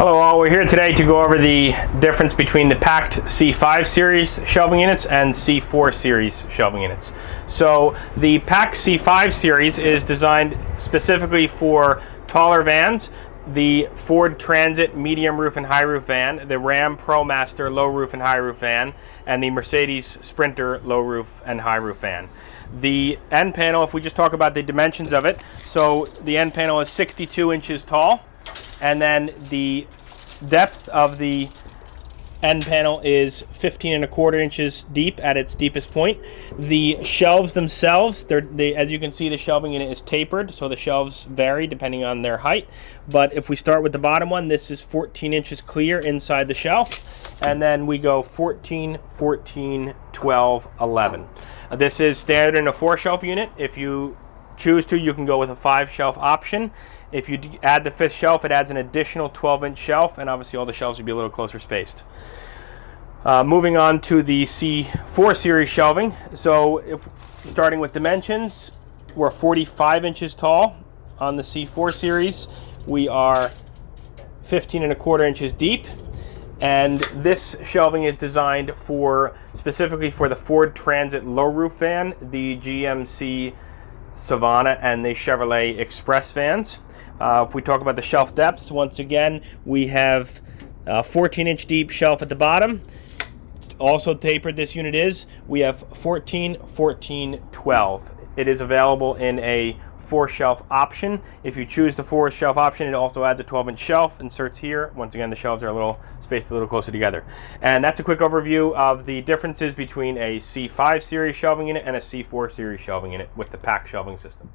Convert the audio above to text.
Hello all, we're here today to go over the difference between the packed C5 series shelving units and C4 series shelving units. So the packed C5 series is designed specifically for taller vans, the Ford Transit medium roof and high roof van, the Ram ProMaster low roof and high roof van, and the Mercedes Sprinter low roof and high roof van. The end panel, if we just talk about the dimensions of it, so the end panel is 62 inches tall. And then the depth of the end panel is 15¼ inches deep at its deepest point. The shelves themselves, as you can see, the shelving unit is tapered, so the shelves vary depending on their height. But if we start with the bottom one, this is 14 inches clear inside the shelf. And then we go 14, 14, 12, 11. This is standard in a 4-shelf unit. If you choose to, you can go with a 5-shelf option. If you add the 5th shelf, it adds an additional 12-inch shelf, and obviously all the shelves would be a little closer spaced. Moving on to the C4 series shelving. So starting with dimensions, we're 45 inches tall on the C4 series. We are 15¼ inches deep. And this shelving is designed specifically for the Ford Transit low roof van, the GMC Savannah, and the Chevrolet Express vans. If we talk about the shelf depths, once again, we have a 14-inch deep shelf at the bottom. Also tapered this unit is. We have 14, 14, 12. It is available in a 4-shelf option. If you choose the 4-shelf option, it also adds a 12-inch shelf, inserts here. Once again, the shelves are spaced a little closer together. And that's a quick overview of the differences between a C5 series shelving unit and a C4 series shelving unit with the pack shelving system.